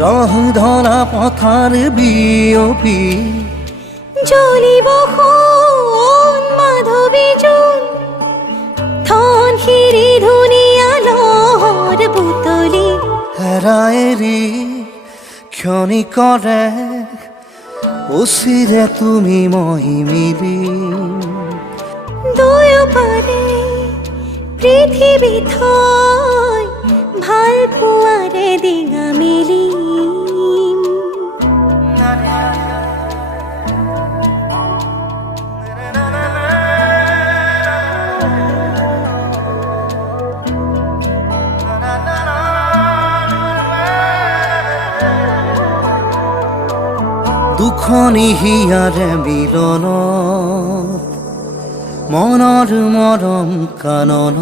ৰহধৰা পথাৰ বিয়পি জ্বলিব সোণ মাধৱী জোন থন শিৰি ধুনীয়া লহৰ বুটলি হেৰাই এৰি ক্ষণিকৰে উচিৰে তুমি মই মিলি দুয়োপাৰে পৃথিৱী থৈ ভাল পোৱাৰে ডিঙা মেলি দুখনি হিয়াৰে মিলন মনৰ মৰম কাননত